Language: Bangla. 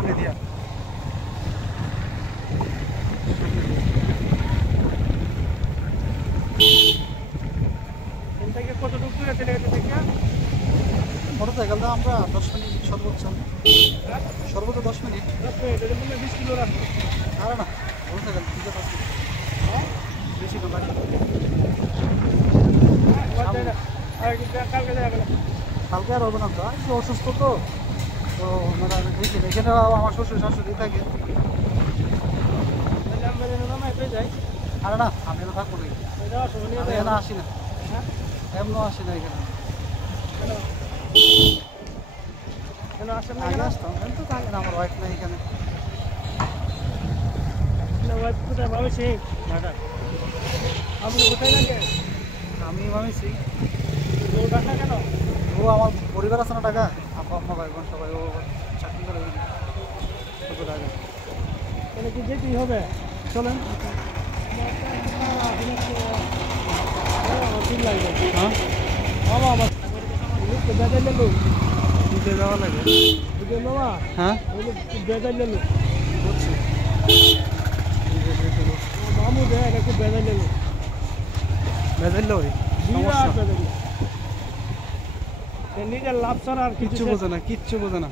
সামনে দিয়া কতটুকু দূরে চলে গেছে মোটরসাইকেল তো আমরা 10 মিনিট সর্বোচ্চ 10 মিনিট 20 কিলো রাখবো আরে না মোটরসাইকেল ঠিক আছে বেশি না বাড়ি কালকে আর হবে না তো একটু অসুস্থ তো তো আমরা দেখি এখানে আমার শ্বশুর শাশুড়ি থাকে আরে না আমি তো থাকবো নাকি এখানে আসি না এমন আসি না এখানে আগে আসতাম আমি তো থাকে না আমার ওয়াইফ নাই এখানে আমি ভাবছি কেন ও আমার পরিবার আছে না টাকা আপা আম্মা ভাই বোন সবাই ও চাকরি করে কত টাকা তাহলে কি যেতেই হবে চলেন হ্যাঁ বাবা আমার দিতে যাওয়া লাগে হ্যাঁ বেজার লেলো বুঝছি মামু দেখ একটু বেজার লেলো বেজার লো নিজের লাভ ছাড়া আর কিচ্ছু বোঝে না